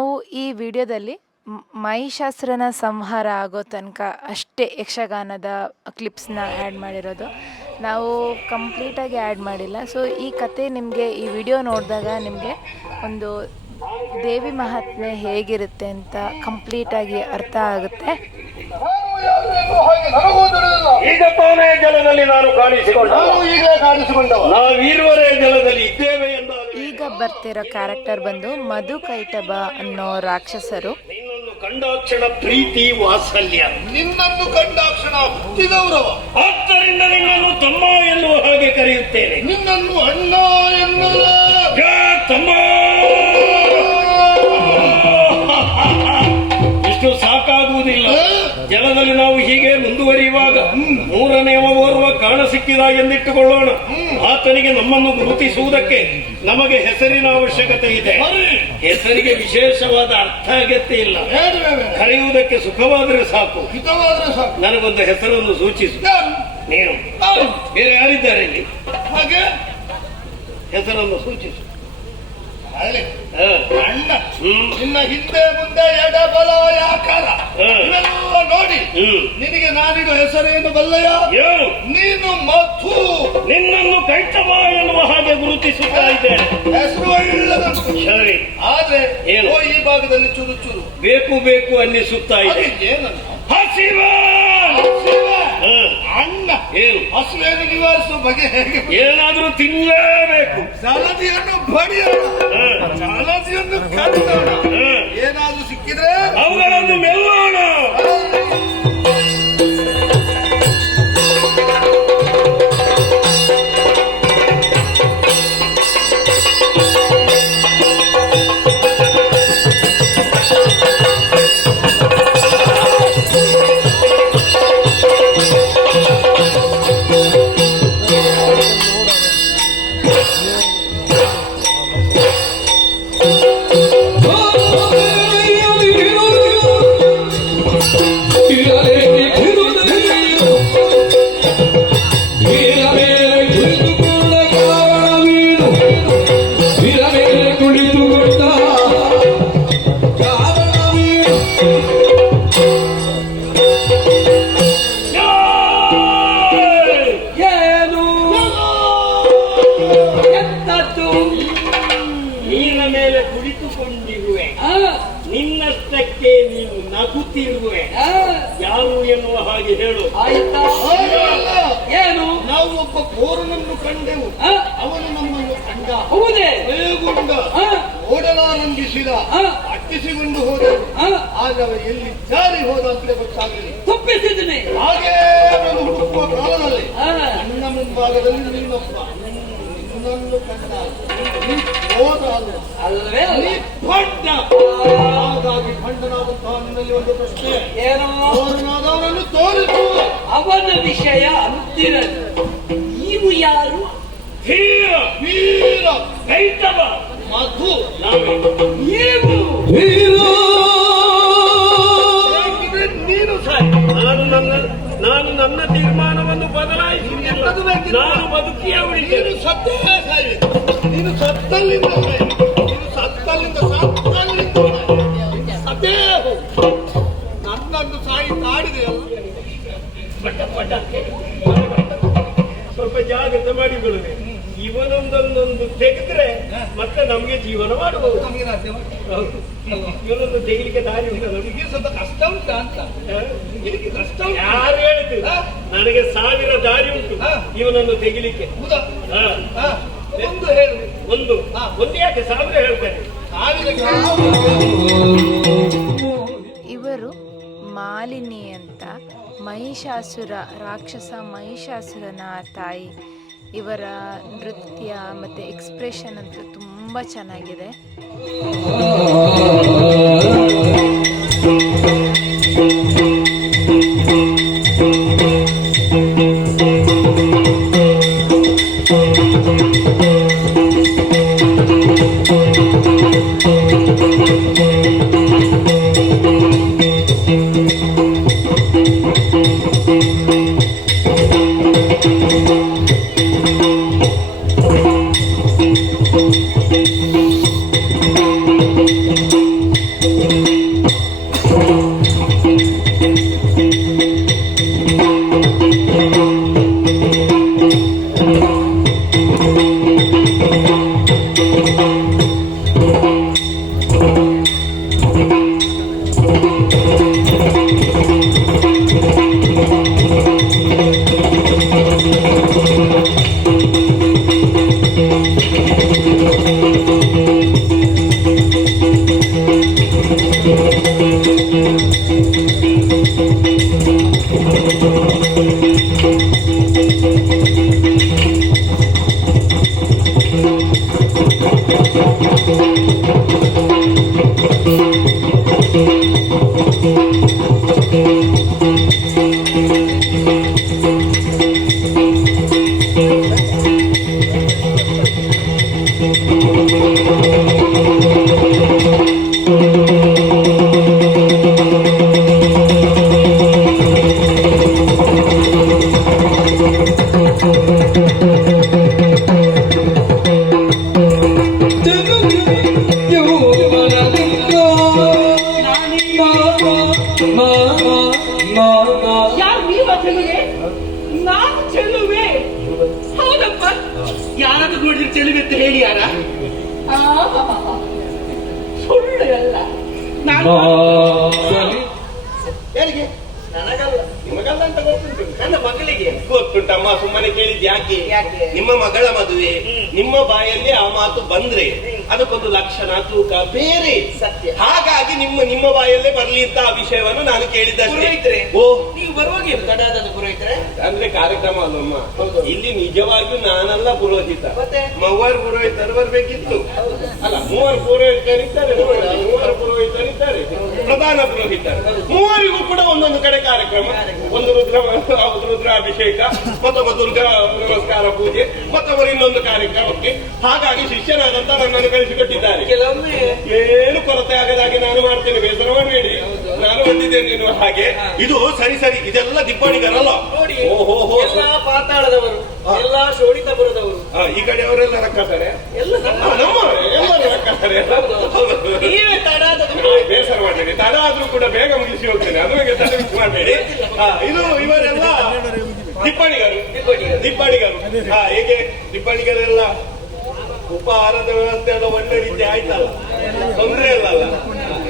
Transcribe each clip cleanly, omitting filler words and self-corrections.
ನಾವು ಈ ವಿಡಿಯೋದಲ್ಲಿ ಮಹಿಷಾಸುರನ ಸಂಹಾರ ಆಗೋ ತನಕ ಅಷ್ಟೇ ಯಕ್ಷಗಾನದ ಕ್ಲಿಪ್ಸ್ನ ಆ್ಯಡ್ ಮಾಡಿರೋದು. ನಾವು ಕಂಪ್ಲೀಟಾಗಿ ಆ್ಯಡ್ ಮಾಡಿಲ್ಲ. ಸೊ ಈ ಕತೆ ನಿಮಗೆ ಈ ವಿಡಿಯೋ ನೋಡಿದಾಗ ನಿಮಗೆ ಒಂದು ದೇವಿ ಮಹಾತ್ಮೆ ಹೇಗಿರುತ್ತೆ ಅಂತ ಕಂಪ್ಲೀಟಾಗಿ ಅರ್ಥ ಆಗುತ್ತೆ. ಈಗ ತಾನೇ ಜಲದಲ್ಲಿ ನಾನು ಕಾಣಿಸಿಕೊಂಡವ, ನಾವಿರುವರೇ ಜಲದಲ್ಲಿ ಇದ್ದೇವೆ ಎಂದ. ಈಗ ಬರ್ತಿರೋ ಕ್ಯಾರೆಕ್ಟರ್ ಬಂದು ಮಧು ಕೈಟಭ ಅನ್ನೋ ರಾಕ್ಷಸರು. ನಿನ್ನನ್ನು ಕಂಡಾಕ್ಷಣ ಪ್ರೀತಿ ವಾತ್ಸಲ್ಯ, ನಿನ್ನನ್ನು ಕಂಡಾಕ್ಷಣ ಭಕ್ತಿ ಗೌರವ, ಆದ್ದರಿಂದ ನಿನ್ನನ್ನು ತಮ್ಮ ಎನ್ನುವ ಹಾಗೆ ಕರೆಯುತ್ತೇನೆ. ನಿನ್ನನ್ನು ಅಣ್ಣ ಎನ್ನುವ ತಮ್ಮ. ಇಷ್ಟು ಸಾಕಾಗುವುದಿಲ್ಲ. ಜಲದಲ್ಲಿ ನಾವು ಹೀಗೆ ಮುಂದುವರಿಯುವಾಗ ಮೂರನೆಯ ಓರ್ವ ಕಾಣ ಸಿಕ್ಕಿದ ಎಂದಿಟ್ಟುಕೊಳ್ಳೋಣ. ಆತನಿಗೆ ನಮ್ಮನ್ನು ಗುರುತಿಸುವುದಕ್ಕೆ ನಮಗೆ ಹೆಸರಿನ ಅವಶ್ಯಕತೆ ಇದೆ. ಹೆಸರಿಗೆ ವಿಶೇಷವಾದ ಅರ್ಥ ಅಗತ್ಯ ಇಲ್ಲ. ಕರೆಯುವುದಕ್ಕೆ ಸುಖವಾದರೆ ಸಾಕು, ಹಿತವಾದರೆ ಸಾಕು. ನನಗೊಂದು ಹೆಸರನ್ನು ಸೂಚಿಸು. ನೀನು ಬೇರೆ ಯಾರಿದ್ದಾರೆ ಇಲ್ಲಿ? ಹಾಗೆ ಹೆಸರನ್ನು ಸೂಚಿಸು. ಅಣ್ಣ, ನಿನ್ನ ಹಿಂದೆ ಮುಂದೆ ಎಡ ಬಲ ಆಕಾರ ಇವೆಲ್ಲ ನೋಡಿ ನಿನಗೆ ನಾನಿಡು ಹೆಸರೇನು ಬಲ್ಲಯ್ಯ? ನೀನು ಮಧು. ನಿನ್ನನ್ನು ಕೈಟಭ ಎನ್ನುವ ಹಾಗೆ ಗುರುತಿಸುತ್ತಾ ಇದ್ದೇನೆ. ಹೆಸರು ಒಳ್ಳೆದಂತು. ಸರಿ, ಆದ್ರೆ ಏನು ಈ ಭಾಗದಲ್ಲಿ ಚುರು ಚುರು ಬೇಕು ಬೇಕು ಅನ್ನಿಸುತ್ತಾ ಇದೆ. ಏನಂತ? ಹಸಿವ ಅಣ್ಣ, ಏನು ಹಸುವೇನು ನಿವಾರಿಸುವ ಬಗೆ ಹೇಗೆ? ಏನಾದ್ರೂ ತಿನ್ನಲೇಬೇಕು. ಸಲದಿಯನ್ನು ಬಡಿಯೋಣ, ಸಲದಿಯನ್ನು ಕಟ್ಟೋಣ. ಏನಾದ್ರೂ ಸಿಕ್ಕಿದ್ರೆ ಅವುಗಳನ್ನು ಮೆಲ್ಲೋಣ. ನಿನ್ನಷ್ಟಕ್ಕೆ ನೀನು ನಗುತ್ತಿರುವೆ. ಯಾರು ಎನ್ನುವ ಹಾಗೆ ಹೇಳು. ಆಯ್ತಾ? ಏನು? ನಾವು ಒಬ್ಬ ಕೋರನನ್ನು ಕಂಡೆವು. ಅವನು ನಮ್ಮನ್ನು ಕಂಡ. ಹೌದೇ? ಭಯಗೊಂಡ, ಓಡಲಾರಂಭಿಸಿದ, ಅಟ್ಟಿಸಿಕೊಂಡು ಹೋದೆವು. ಆಗ ಎಲ್ಲಿ ಜಾರಿ ಹೋದ ಅಂತಲೇ ಗೊತ್ತಾಗಲಿ. ತಪ್ಪಿಸಿದನೆ. ಹಾಗೇ ಅವನು ಹುಡುಕುವ ಕಾಲದಲ್ಲಿ ನನ್ನ ಮುಂಭಾಗದಲ್ಲಿ ನೀನೊಬ್ಬ ನನ್ನನ್ನು ಕಂಡ. ಹೋದ ಅಲ್ವೇ? ಭಂಡ. ಹಾಗಾಗಿ ಭಂಡನಾದಂತಹ ನಿನ್ನಲ್ಲಿ ಒಂದು ಪ್ರಶ್ನೆ. ಏನು? ಅವರನ್ನು ತೋರಿಸು. ಅವನ ವಿಷಯ ಅಂತಿರದು. ನೀವು ಯಾರು? ಧೀರ ವೀರ ಕೈಟಭ ಮಧು. ನೀವು ನೀನು ಸಾಯಿ. ನಾನು ನನ್ನ ತೀರ್ಮಾನವನ್ನು ಬದಲಾಯಿಸಿಲ್ಲ. ನಾನು ಬದುಕಿಯ ಉಳಿದ್ದೇನೆ. ನೀನು ಸತ್ತೇ ಸಾಯಿ. ನೀನು ಸತ್ತಲ್ಲಿಂದ ಸಾಯಿ. ನೀನು ಸತ್ತಲ್ಲಿಂದ ಸತ್ತೇ ಹೋಗು. ನನ್ನನ್ನು ಸಾಯಿ ಕಾಡಿದೆಯಲ್ಲ. ಸ್ವಲ್ಪ ಜಾಗ್ರತೆ ಮಾಡಿಕೊಳ್ಳುವೆ. ಇವನೊಂದೊಂದೊಂದು ತೆಗೆದ್ರೆ ಮತ್ತೆ ನಮ್ಗೆ ಜೀವನ ಮಾಡಬಹುದು. ಇವನೊಂದು ತೆಗಿಲಿಕ್ಕೆ ದಾರಿ ಉಂಟು. ನಮಗೆ ಸ್ವಲ್ಪ ಕಷ್ಟ ಉಂಟಾ ಅಂತ. ಇದಕ್ಕೆ ಕಷ್ಟ ಯಾರು ಹೇಳ್ತೀರ? ನನಗೆ 1000 ದಾರಿ ಉಂಟು ಇವನನ್ನು ತೆಗಿಲಿಕ್ಕೆ. ಒಂದು ಹೇಳು. ಒಂದು ಯಾಕೆ 1000 ಹೇಳ್ತೇನೆ. ಇವರು ಮಾಲಿನಿ ಅಂತ ಮಹಿಷಾಸುರ ರಾಕ್ಷಸ ಮಹಿಷಾಸುರನ ತಾಯಿ. ಇವರ ನೃತ್ಯ ಮತ್ತು ಎಕ್ಸ್ಪ್ರೆಷನ್ ಅಂತೂ ತುಂಬ ಚೆನ್ನಾಗಿದೆ. ಯಾರು ನೀವ ಚೆಲುವೆ? ನಾನು ಚೆಲುವೆ. ಹೌದಪ್ಪ. ಯಾರಾದ್ರೂ ನೋಡಿದ್ರೆ ಚೆಲುವೆ ಅಂತ ಹೇಳಿ ಯಾರ? ಸುಳ್ಳು ಅಲ್ಲ. ನಾನು ಯಾರಿಗೆ? ನನಗಲ್ಲ, ನಿಮಗಲ್ಲ ಅಂತ ಗೊತ್ತುಂಟು. ನನ್ನ ಮಗಳಿಗೆ ಗೊತ್ತುಂಟಮ್ಮ. ಸುಮ್ಮನೆ ಕೇಳಿದ್ ಯಾಕೆ? ನಿಮ್ಮ ಮಗಳ ಮದುವೆ, ನಿಮ್ಮ ಬಾಯಲ್ಲಿ ಆ ಮಾತು ಬಂದ್ರೆ ಅದಕ್ಕೊಂದು ಲಕ್ಷಣ ತೂಕ ಬೇರೆ. ಸತ್ಯ. ಹಾಗಾಗಿ ನಿಮ್ಮ ಬಾಯಲ್ಲೇ ಬರ್ಲಿ ಅಂತ ಆ ವಿಷಯವನ್ನು ನಾನು ಕೇಳಿದ್ದಷ್ಟೇ. ಓ, ನೀವು ಬರುವಾಗ ತಡಾದ ಪುರೋಹಿತರೆ ಅಂದ್ರೆ ಕಾರ್ಯಕ್ರಮ ಅಲ್ಲಮ್ಮ. ಇಲ್ಲಿ ನಿಜವಾಗಿಯೂ ನಾನಲ್ಲ ಪುರೋಹಿತ, ಮೂವರು ಪುರೋಹಿತರು ಬರ್ಬೇಕಿತ್ತು. ಅಲ್ಲ, ಮೂವರು ಪುರೋಹಿತರಿದ್ದಾರೆ, ಮೂವರು ಪುರೋಹಿತರಿದ್ದಾರೆ, ಪ್ರಧಾನ ಪುರೋಹಿತರು. ಮೂವರಿಗೂ ಕೂಡ ಒಂದೊಂದು ಕಡೆ ಕಾರ್ಯಕ್ರಮ. ಒಂದು ರುದ್ರಾಭಿಷೇಕ, ಮತ್ತೊಬ್ಬ ದುರ್ಗಾ ನಮಸ್ಕಾರ ಪೂಜೆ, ಮತ್ತೊಬ್ಬರು ಇನ್ನೊಂದು ಕಾರ್ಯಕ್ರಮಕ್ಕೆ. ಹಾಗಾಗಿ ಶಿಷ್ಯನಾದಂತ ನನ್ನನ್ನು ಕಳಿಸಿಕೊಟ್ಟಿದ್ದಾರೆ. ಕೆಲವೊಮ್ಮೆ ಏನು ಕೊರತೆ ಆಗದಾಗೆ ನಾನು ಮಾಡ್ತೇನೆ, ಬೇಸರ ಮಾಡಬೇಡಿ. ನಾನು ಬಂದಿದ್ದೇನೆ ಎನ್ನುವ ಹಾಗೆ. ಇದು ಸರಿ ಸರಿ, ಇದೆಲ್ಲ ದಿಬ್ಬಣಿಗರಲ್ಲ. ಓಹೋ, ಎಲ್ಲಾ ಪಾತಾಳದವರು, ಎಲ್ಲಾ ಶೋಣಿತಪುರದವರು. ಈ ಕಡೆ ಅವರೆಲ್ಲ ರಕ್ಕತಾರೆ, ನಮ್ಮವರೇ ಎಲ್ಲರೂ ರಕ್ಕತಾರೆ. ಬೇಸರ ಮಾಡಬೇಡಿ, ತಡ ಆದ್ರೂ ಕೂಡ ಬೇಗ ಮುಗಿಸಿ ಹೋಗ್ತೇನೆ. ಅದು ಬೇಗ ತಡ ಮಿಸ್ ಮಾಡಬೇಡಿ. ಇದು ಇವರೆಲ್ಲ ದಿಬ್ಬಣಿಗರು. ಹೇಗೆ ದಿಬ್ಬಣಿಗರೆಲ್ಲ ಉಪಹಾರದ ವ್ಯವಸ್ಥೆ ಎಲ್ಲ ಒಳ್ಳೆ ರೀತಿ ಆಯ್ತಲ್ಲ, ತೊಂದರೆ ಇಲ್ಲಲ್ಲ.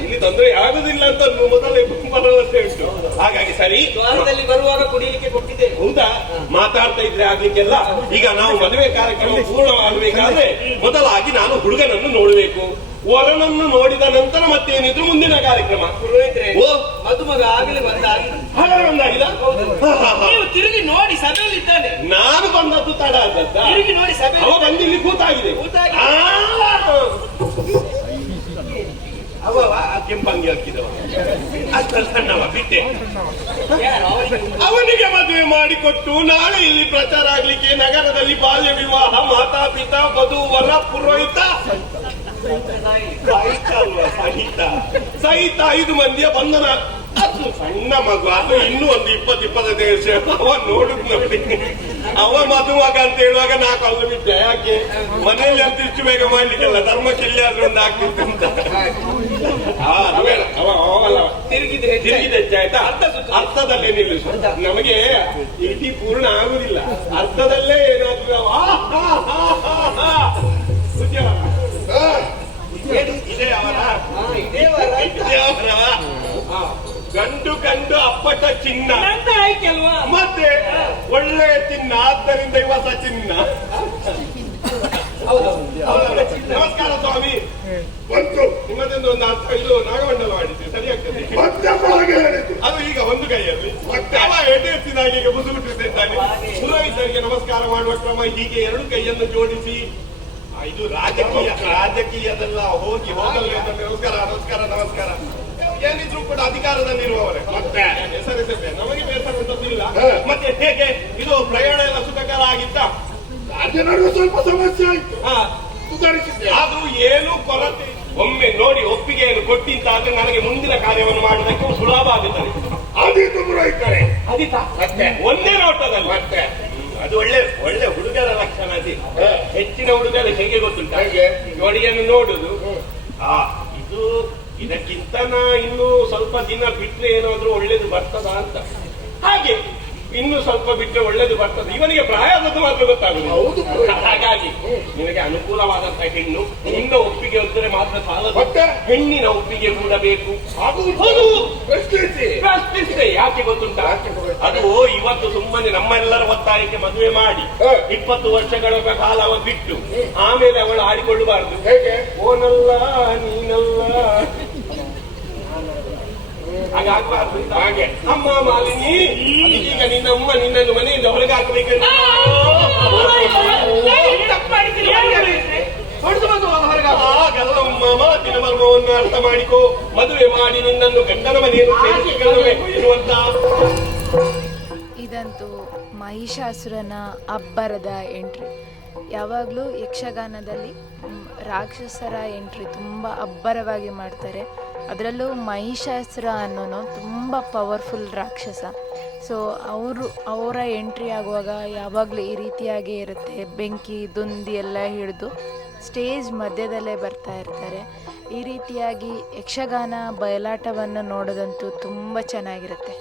ಇಲ್ಲಿ ತೊಂದರೆ ಆಗುದಿಲ್ಲ ಅಂತ ಮೊದಲೇ ಭರವಸೆ ಉಂಟು. ಹಾಗಾಗಿ ಸರಿ, ದ್ವಾರದಲ್ಲಿ ಬರುವಾಗ ಕುಡಿಯಲಿಕ್ಕೆ ಕೊಟ್ಟಿದ್ದೆ. ಹೌದಾ? ಮಾತಾಡ್ತಾ ಇದ್ರೆ ಆಗ್ಲಿಕ್ಕೆಲ್ಲ. ಈಗ ನಾವು ಮದುವೆ ಕಾರ್ಯಕ್ರಮ ಪೂರ್ಣವಾಗಬೇಕಾದ್ರೆ ಮೊದಲಾಗಿ ನಾನು ಹುಡುಗನನ್ನು ನೋಡಬೇಕು. ವರನನ್ನು ನೋಡಿದ ನಂತರ ಮತ್ತೇನಿದ್ರು ಮುಂದಿನ ಕಾರ್ಯಕ್ರಮ. ಓ, ಮದುಮಗ ಆಗಲಿ ಬಂದಾಗಿಲ್ಲ. ನೀವು ತಿರುಗಿ ನೋಡಿ ಸಭೆಯಲ್ಲಿದ್ದಾನೆ. ನಾನು ಬಂದದ್ದು ತಡ ಆದದ್ದ. ತಿರುಗಿ ನೋಡಿ ಸಭೆ ಅವ ಬಂದಿಲ್ಲಿ ಕೂತಾಗಿದೆ. ಅವ ಕೆಂಪಂಗಿ ಹಾಕಿದವ, ಅಷ್ಟ ಸಣ್ಣವ ಬಿಟ್ಟೆ. ಅವನಿಗೆ ಮದುವೆ ಮಾಡಿಕೊಟ್ಟು ನಾಳೆ ಇಲ್ಲಿ ಪ್ರಚಾರ ಆಗ್ಲಿಕ್ಕೆ ನಗರದಲ್ಲಿ ಬಾಲ್ಯ ವಿವಾಹ, ಮಾತಾಪಿತಾ, ವಧು ವರ ಪುರೋಹಿತ ಸಹಿತ 5 ಮಂದಿಯ ಬಂಧನ. ಅದು ಸಣ್ಣ ಮಗು, ಅದು ಇನ್ನೂ ಒಂದು 20-25 ವರ್ಷ. ಅವ ನೋಡುದು ನೋಡಿ, ಅವ ಮದುವಾಗ ಅಂತ ಹೇಳುವಾಗ ನಾ ಕಲ್ಲು ಬಿಟ್ಟೆ. ಯಾಕೆ? ಮನೆಯಲ್ಲಿ ಅಂತ ಇಷ್ಟು ಬೇಗ ಮಾಡ್ಲಿಕ್ಕೆಲ್ಲ ಧರ್ಮಕ್ಕೆ ಇಲ್ಲಿ ಆದ್ರೂ ಒಂದು ಆಗ್ತಿತ್ತು ಅಂತ. ತಿರುಗಿದೆ ಹೆಚ್ಚಾಯ್ತಾ? ಅರ್ಥದಲ್ಲೇ ನಿಲ್ಲಿಸು. ನಮಗೆ ಇಡೀ ಪೂರ್ಣ ಆಗುದಿಲ್ಲ, ಅರ್ಥದಲ್ಲೇ ಏನಾದ್ರು ಗಂಡು ಅಪ್ಪಟ ಚಿನ್ನ ಮತ್ತೆ ಒಳ್ಳೆಯ ಚಿನ್ನ, ಆದ್ದರಿಂದ ಇವಸ ಚಿನ್ನ. ನಮಸ್ಕಾರ ಸ್ವಾಮಿ. ನಿಮ್ಮದೊಂದು ಒಂದು ಅರ್ಥ ಇದು ನಾಗಮಂಡಲ ಮಾಡಿದ್ದೆ, ಸರಿಯಾಗ್ತದೆ. ಅದು ಈಗ ಒಂದು ಕೈಯಲ್ಲಿ ಅವ ಎಟೆತ್ತಿದಾಗ ಈಗ ಮುಸುಗುಟ್ಟಿದ್ದಾನೆ. ಪುರೋಹಿತರಿಗೆ ನಮಸ್ಕಾರ ಮಾಡುವ ಕ್ರಮ ಹೀಗೆ 2 ಕೈಯನ್ನು ಜೋಡಿಸಿ. ಇದು ರಾಜಕೀಯದೆಲ್ಲ ಹೋಗಲ್ಲ. ನಮಸ್ಕಾರ ಏನಿದ್ರು ಕೂಡ ಅಧಿಕಾರದಲ್ಲಿರುವವರೇ. ಮತ್ತೆ ಹೆಸರಿದ್ದೇವೆ, ನಮಗೆ ಬೇಸರ ಉಂಟದಿಲ್ಲ. ಮತ್ತೆ ಹೇಗೆ ಇದು ಪ್ರಯಾಣ ಎಲ್ಲ ಸುಖಕರ ಆಗಿತ್ತ? ಸ್ವಲ್ಪ ಸಮಸ್ಯೆ ಆಯ್ತು, ಸುಧಾರಿಸಿದ್ದೆ. ಆದ್ರೂ ಏನು ಕೊರತೆ. ಒಮ್ಮೆ ನೋಡಿ ಒಪ್ಪಿಗೆಯನ್ನು ಕೊಟ್ಟಿದ್ದಾದ್ರೆ ನನಗೆ ಮುಂದಿನ ಕಾರ್ಯವನ್ನು ಮಾಡುವುದಕ್ಕೆ ಸುಲಭ ಆಗುತ್ತದೆ. ಆದೀತು ಪುರೋಹಿತರೆ, ಮತ್ತೆ ಒಂದೇ ನೋಟದಲ್ಲಿ. ಮತ್ತೆ ಅದು ಒಳ್ಳೆ ಹುಡುಗರ ಲಕ್ಷಣ. ಹೆಚ್ಚಿನ ಹುಡುಗರ ಹೇಗೆ ಗೊತ್ತುಂಟ? ಜೋಡಿಯನ್ನು ನೋಡುದು. ಇದು ಇದಕ್ಕಿಂತ ಇನ್ನು ಸ್ವಲ್ಪ ದಿನ ಬಿಟ್ರೆ ಏನಾದ್ರೂ ಒಳ್ಳೇದು ಬರ್ತದ ಅಂತ. ಹಾಗೆ ಇನ್ನು ಸ್ವಲ್ಪ ಬಿಟ್ಟರೆ ಒಳ್ಳೇದು ಬರ್ತದೆ. ಇವನಿಗೆ ಪ್ರಾಯದದ್ದು ಮಾತ್ರ ಗೊತ್ತಾಗುದು. ಹೌದು. ಹಾಗಾಗಿ ನಿನಗೆ ಅನುಕೂಲವಾದಂತಹ ಹೆಣ್ಣು ನಿನ್ನ ಒಪ್ಪಿಗೆ ಇದ್ದರೆ ಮಾತ್ರ ಸಾಲದು, ಮತ್ತೆ? ಹೆಣ್ಣಿನ ಒಪ್ಪಿಗೆ ಕೂಡ ಬೇಕು. ಅದು ಹೌದು. ಪ್ರಶ್ನಿಸಿ. ಯಾಕೆ ಗೊತ್ತುಂಟಾ? ಅದು ಇವತ್ತು ಸುಮ್ಮನೆ ನಮ್ಮೆಲ್ಲರ ಒತ್ತಾಯಕ್ಕೆ ಮದುವೆ ಮಾಡಿ 20 ವರ್ಷಗಳ ಕಾಲ ಬಿಟ್ಟು ಆಮೇಲೆ ಅವಳು ಆಡಿಕೊಳ್ಳಬಾರದು. ಹೇಗೆ? ಓನಲ್ಲ ನೀನಲ್ಲ ಹಾಗಾಗಬಾರ್ದು. ಹಾಗೆ ಅಮ್ಮ ಮಾಲಿನಿ, ಈಗ ನಿನ್ನ ಅಮ್ಮ ನಿನ್ನನ್ನು ಮನೆಯಿಂದ ಹೊರಗೆ ಹಾಕಬೇಕು. ಹಾಗಲ್ಲಮ್ಮ, ಮಾತಿನ ಮರ್ಮವನ್ನು ಅರ್ಥ ಮಾಡಿಕೋ. ಮದುವೆ ಮಾಡಿ ನಿನ್ನನ್ನು ಗಂಡನ ಮನೆಯನ್ನು ಸೇರಿಸಿಕೊಳ್ಳಬೇಕು ಎನ್ನುವಂತ. ಇದಂತೂ ಮಹಿಷಾಸುರನ ಅಬ್ಬರದ ಎಂಟ್ರಿ. ಯಾವಾಗಲೂ ಯಕ್ಷಗಾನದಲ್ಲಿ ರಾಕ್ಷಸರ ಎಂಟ್ರಿ ತುಂಬ ಅಬ್ಬರವಾಗಿ ಮಾಡ್ತಾರೆ. ಅದರಲ್ಲೂ ಮಹಿಷಾಸುರ ಅನ್ನೋನು ತುಂಬ ಪವರ್ಫುಲ್ ರಾಕ್ಷಸ. ಸೊ ಅವರ ಎಂಟ್ರಿ ಆಗುವಾಗ ಯಾವಾಗಲೂ ಈ ರೀತಿಯಾಗೇ ಇರುತ್ತೆ. ಬೆಂಕಿ ದುಂದಿ ಎಲ್ಲ ಹಿಡಿದು ಸ್ಟೇಜ್ ಮಧ್ಯದಲ್ಲೇ ಬರ್ತಾ ಇರ್ತಾರೆ. ಈ ರೀತಿಯಾಗಿ ಯಕ್ಷಗಾನ ಬಯಲಾಟವನ್ನು ನೋಡೋದಂತೂ ತುಂಬ ಚೆನ್ನಾಗಿರುತ್ತೆ.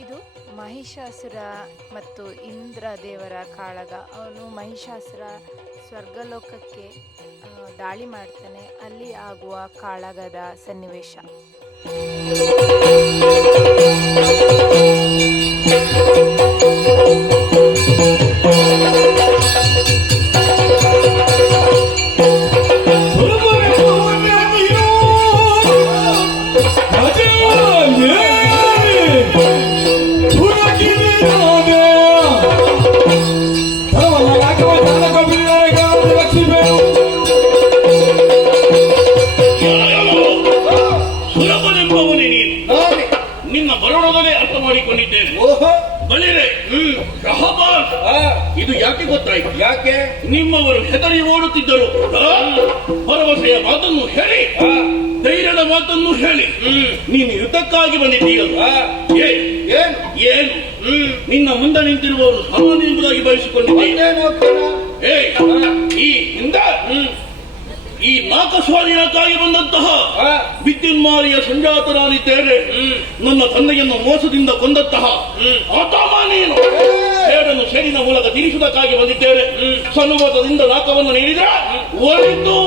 ಇದು ಮಹಿಷಾಸುರ ಮತ್ತು ಇಂದ್ರ ದೇವರ ಕಾಳಗ. ಅವನು ಮಹಿಷಾಸುರ ಸ್ವರ್ಗಲೋಕಕ್ಕೆ ದಾಳಿ ಮಾಡ್ತಾನೆ, ಅಲ್ಲಿ ಆಗುವ ಕಾಳಗದ ಸನ್ನಿವೇಶ. ಸುಲಭನೆಂಬವನೇ ನೀನು, ನಿನ್ನ ಬರೋಣದಲ್ಲೇ ಅರ್ಥ ಮಾಡಿಕೊಂಡಿದ್ದೇನೆ. ಓಹೋ, ಬಳಿರೆ ರಹಬಾನ್, ಇದು ಯಾಕೆ ಗೊತ್ತಾಯ್ತು? ಯಾಕೆ? ನಿಮ್ಮವರು ಹೆದರಿ ಓಡುತ್ತಿದ್ದರು. ಭರವಸೆಯ ಮಾತನ್ನು ಹೇಳಿ, ಧೈರ್ಯದ ಮಾತನ್ನು ಹೇಳಿ ನೀನು ಯುದ್ಧಕ್ಕಾಗಿ ಬಂದಿದ್ದೀಯಲ್ಲ. ಏನು ನಿನ್ನ ಮುಂದೆ ನಿಂತಿರುವವರು ಸಾಮಾನ್ಯ ಎಂಬುದಾಗಿ ಬಯಸಿಕೊಂಡಿದ್ದೀಯ. ಈ ಹಿಂದ ಈ ನಾಕಸ್ವಾಧೀನಕ್ಕಾಗಿ ಬಂದಂತಹ ವಿದ್ಯುನ್ಮಾರಿಯ ಸಂಜಾತನಾಗಿದ್ದೇನೆ. ನನ್ನ ತಂದೆಯನ್ನು ಮೋಸದಿಂದ ಕೊಂದಂತಹ ಆತಮ ನೀನು. ಸೇಡನ್ನು ಸೇಡಿನ ಮೂಲಕ ತೀರಿಸುವುದಕ್ಕಾಗಿ ಬಂದಿದ್ದೇನೆ. ಸನ್ನುಮತದಿಂದ ನಾಕವನ್ನು ನೀಡಿದರೆ ಒಲಿತು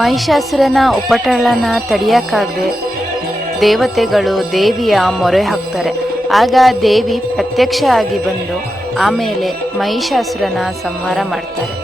ಮಹಿಷಾಸುರನ ಉಪಟಳನ ತಡೆಯಕ್ಕಾಗದೆ ದೇವತೆಗಳು ದೇವಿಯ ಮೊರೆ ಹಾಕ್ತಾರೆ. ಆಗ ದೇವಿ ಪ್ರತ್ಯಕ್ಷ ಆಗಿ ಬಂದು ಆಮೇಲೆ ಮಹಿಷಾಸುರನ ಸಂಹಾರ ಮಾಡ್ತಾರೆ.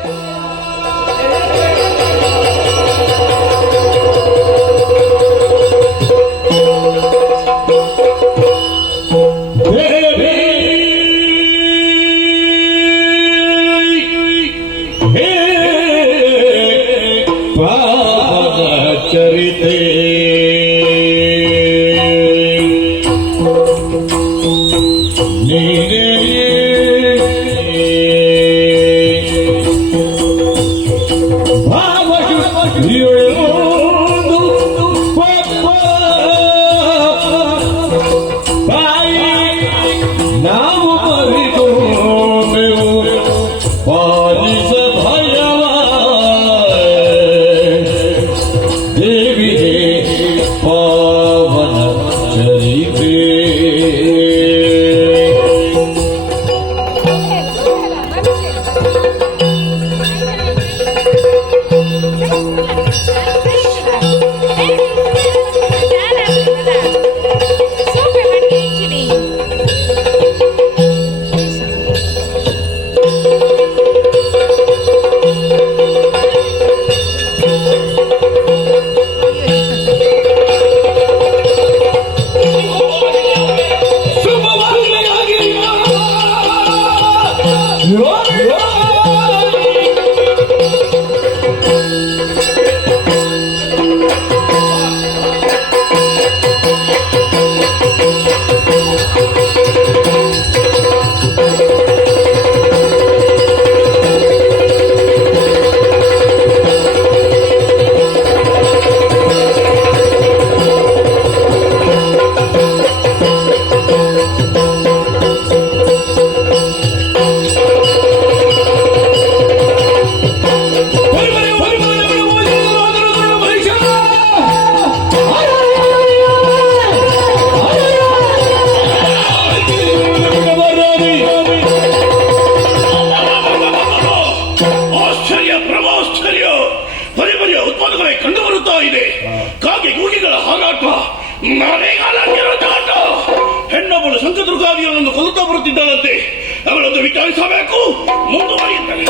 ಜೂಜಾಟ, ನನಗಲಗಿರೋ ಜಾಟ. ಹೆಣ್ಣೊಬ್ಬಳು ಶಂಕದುರ್ಗಾದಿಗಳನ್ನು ಕೊಲ್ಲುತ್ತಾ ಬರುತ್ತಿದ್ದಾಳಂತೆ. ಅವಳನ್ನು ವಿಚಾರಿಸಬೇಕು, ಮುಂದುವರಿಯುತ್ತೇನೆ.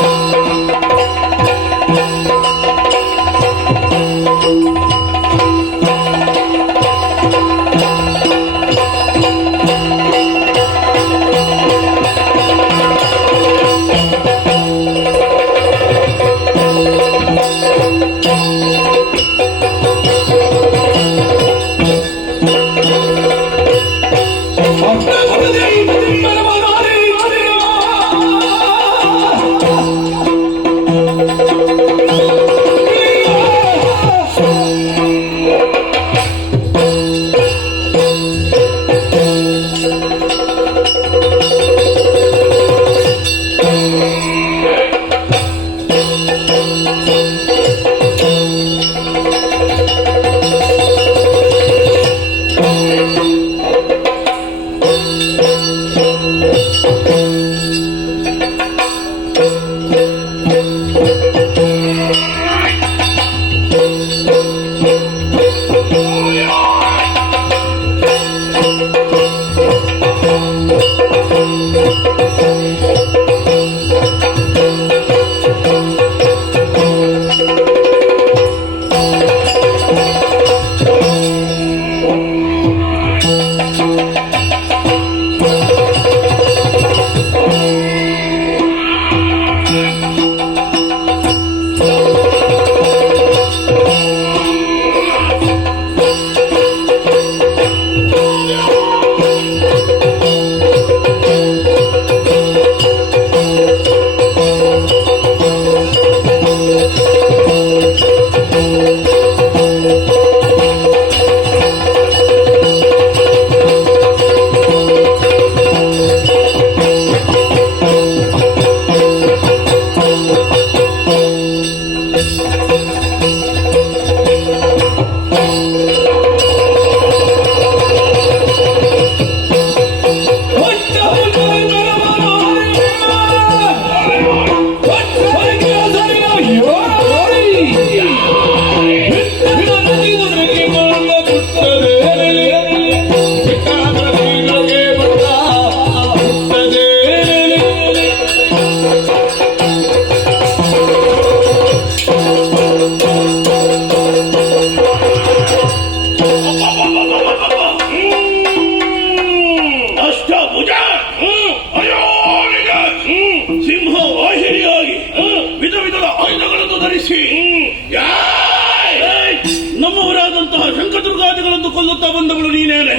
ನಮ್ಮವರಾದಂತಹ ಶಂಕದುರ್ಗಾದಿಗಳನ್ನು ಕೊಲ್ಲುತ್ತಾ ಬಂದವಳು ನೀನೇನೆ.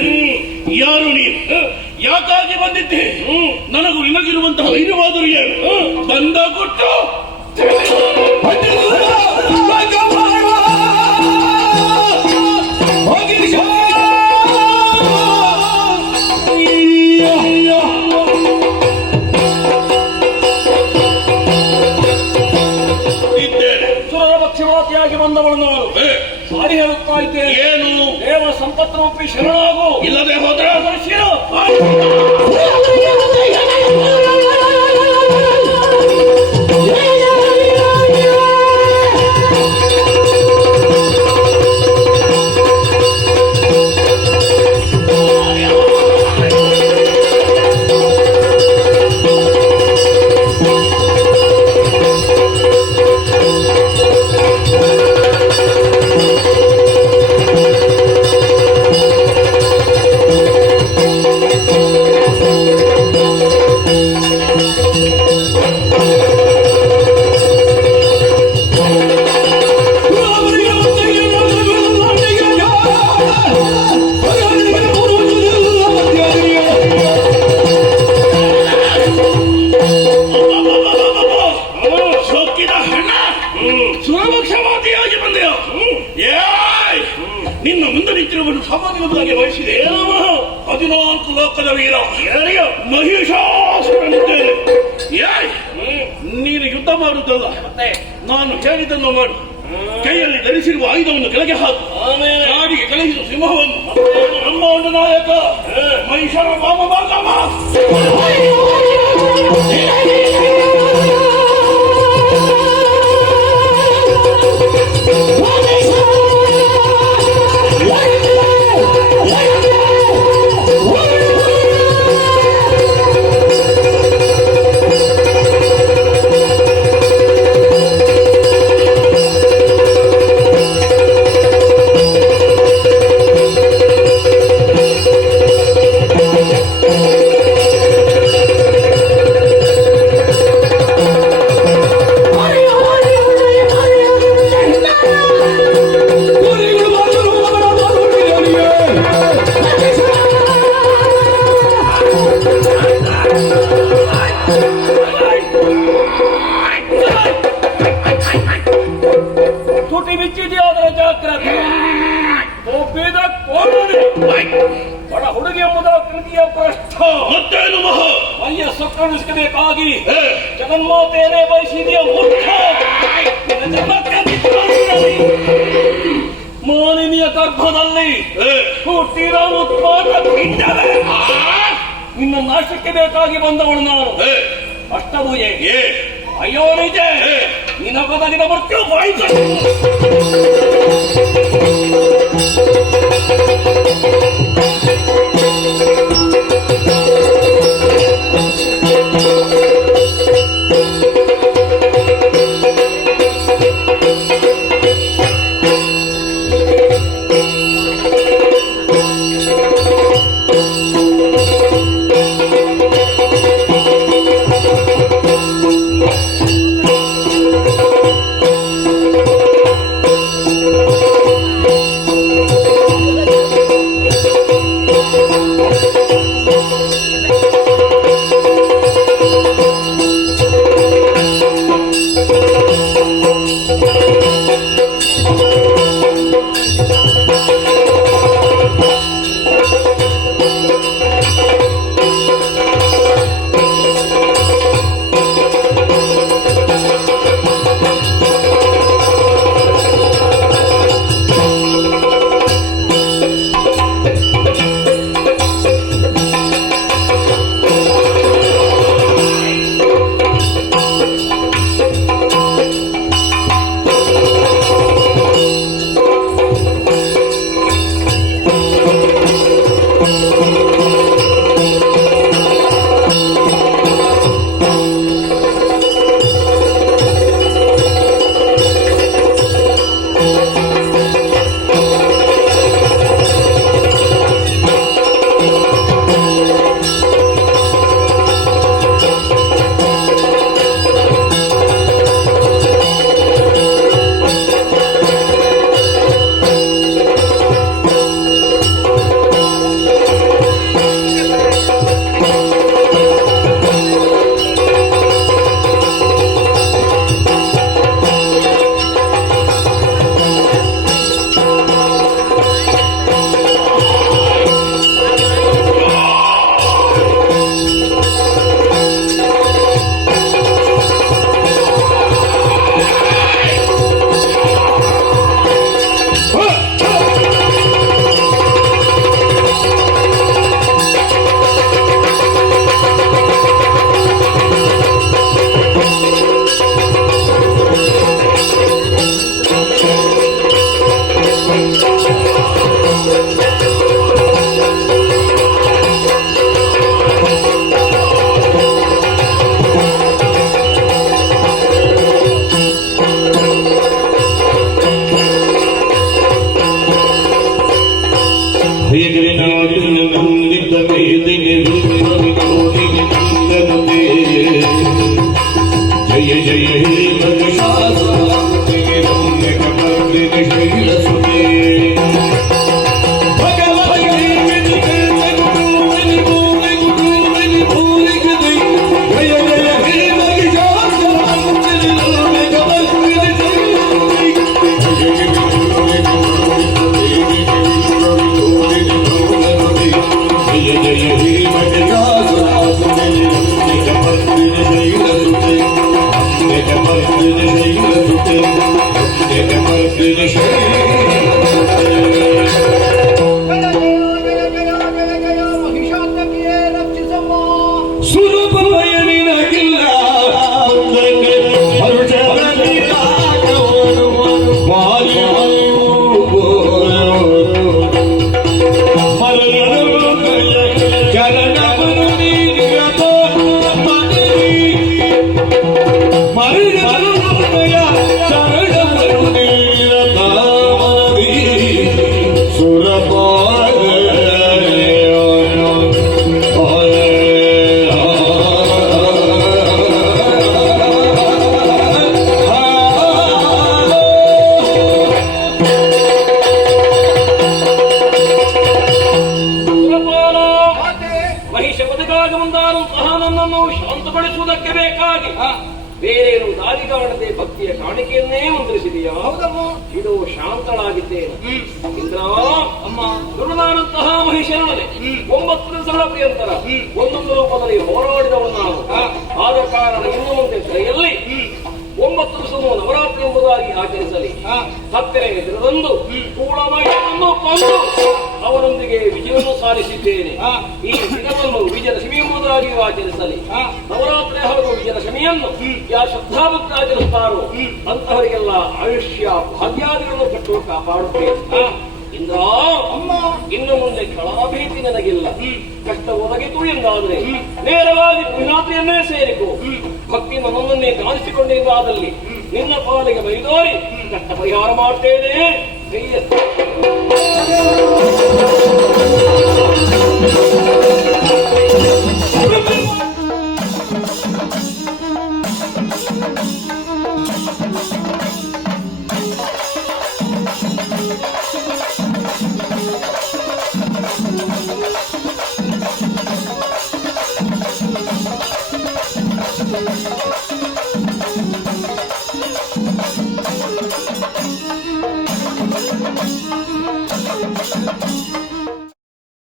ಯಾರು ನೀನು? ಯಾಕಾಗಿ ಬಂದಿದ್ದೆ? ನನಗೂ ನಿನಗಿರುವಂತಹ ವೈರವಾದರೂ ಏನು? ಬಂದ ಕೊಟ್ಟು ಪಕ್ಷಪಾತಿಯಾಗಿ ಬಂದವಳು ನಾನು ಸಾರಿ ಹೇಳುತ್ತಾ ಇದ್ದೇನೆ. ಏನು? ದೇವ ಸಂಪತ್ರೂಪಿ ಶರಣಾಗು. ಇಲ್ಲದೆ ಹೋದ್ರೆ ಸುರಪಕ್ಷಪಾತಿಯಾಗಿ ಬಂದೆಯ? ನಿನ್ನ ಮುಂದೆ ನಿಂತಿರುವುದು ಸಾಮಾನ್ಯವಾಗಿ ವಹಿಸಿದೆ. 14 ಲೋಕದ ವೀರ ಮಹಿಷಾಸುರನಿದ್ದೇನೆ. ನೀನು ಯುದ್ಧ ಮಾಡುತ್ತಲ್ಲ, ನಾನು ಹೇಳಿದ್ದನ್ನು ಮಾಡು. ಕೈಯಲ್ಲಿ ಧರಿಸಿರುವ ಆಯುಧವನ್ನು ಕೆಳಗೆ ಹಾಕು. ನಾಡಿಗೆ ಕಳುಹಿಸುವ ಸಿಂಹವನ್ನು ನಮ್ಮ ಒಂದು ನಾಯಕ ಮಹಿಷರ ಮಾಮ ತುಟಿ ಬಿಚ್ಚಿದೆಯಾದ್ರೆ ಜಾಗ್ರತೆ. ಒಪ್ಪಿದ ಕೋಣನೆ ಬಡ ಹುಡುಗಿ ಎಂಬುದ ಕೃತಿಯ ಪ್ರಶ್ನ. ಮತ್ತೇನು ಮಹಾ ಮೈಯ ಸೊಕ್ಕಣಿಸಬೇಕಾಗಿ ಜಗನ್ಮಾತೆಯನ್ನೇ ಬಯಸಿದೆಯ ಮುಖ್ಯ ಮಾಲಿನ್ಯ ಗರ್ಭದಲ್ಲಿ ಹುಟ್ಟಿದ ಉತ್ಪಾದ ಪಿಂಡವೇ. ನಿನ್ನ ನಾಶಕ್ಕೆ ಬೇಕಾಗಿ ಬಂದವಳು ನಾನು. ಅಷ್ಟಭುಜೆ ಅಯ್ಯೋ ನಿಜ ನಿನಗೊದಗಿದ ಮೃತ್ಯು ಬಾಯಿತು. ಬೇರೇನು ದಾರಿ ಕಾಣದೆ ಭಕ್ತಿಯ ಕಾಣಿಕೆಯನ್ನೇ ಮಂತ್ರಿಸಿದೆಯಾ? ಹೌದಮ್ಮ. ಇದು ಶಾಂತಳಾಗಿದ್ದೇನೆ ಇಂದ್ರ. ಅಮ್ಮ ಗುರುನಾನಂತಹ ಮಹಿಷನೊಡನೆ 9 ದಿವಸಗಳ ಪ್ರಿಯಂತರ ಒಂದೊಂದು ರೂಪದಲ್ಲಿ ಹೋರಾಡಿದವನು ನಾನು. ಆದ ಕಾರಣ ಇನ್ನು ಮುಂದೆ ದಯೆಯಲ್ಲಿ 9 ದಿವಸವೂ ನವರಾತ್ರಿ ಎಂಬುದಾಗಿ ಆಚರಿಸಲಿ. ಹತ್ತನೆಯ ದಿನದಂದು ಕೂಳಮಯ್ಯನನ್ನು ಕೊಂದು ಅವರೊಂದಿಗೆ ವಿಜಯವನ್ನು ಸಾಧಿಸಿದ್ದೇನೆ. ಈ ದಿನವನ್ನು ವಿಜಯದಶಮಿ ಎಂಬುದಾಗಿ ಆಚರಿಸಲಿ. ನವರಾತ್ರಿ ಹಾಗೂ ವಿಜಯದಶಮಿಯನ್ನು ಯಾರು ಶ್ರದ್ಧಾಭಕ್ತ ಆಚರಿಸುತ್ತಾರೋ ಅಂತಹವರಿಗೆಲ್ಲ ಆಯುಷ್ಯ ಭಾಗ್ಯಾದಿಗಳನ್ನು ಕಟ್ಟು ಕಾಪಾಡುತ್ತೇನೆ. ಇಂದ್ರ ಇನ್ನು ಮುಂದೆ ಕಳಾಭೀತಿ ನನಗಿಲ್ಲ. ಕಷ್ಟ ಒದಗಿತು ಎಂದಾದರೆ ನೇರವಾಗಿ ಪುಣ್ಯಾತ್ರಿಯನ್ನೇ ಸೇರಿಕೊ. ಭಕ್ತಿ ನನ್ನನ್ನೇ ಕಾಣಿಸಿಕೊಂಡಿದ್ದಾದಲ್ಲಿ ನಿನ್ನ ಪಾಲಿಗೆ ಬೈದೋರಿ ಕಷ್ಟ ಪರಿಹಾರ ಮಾಡ್ತೇನೆ.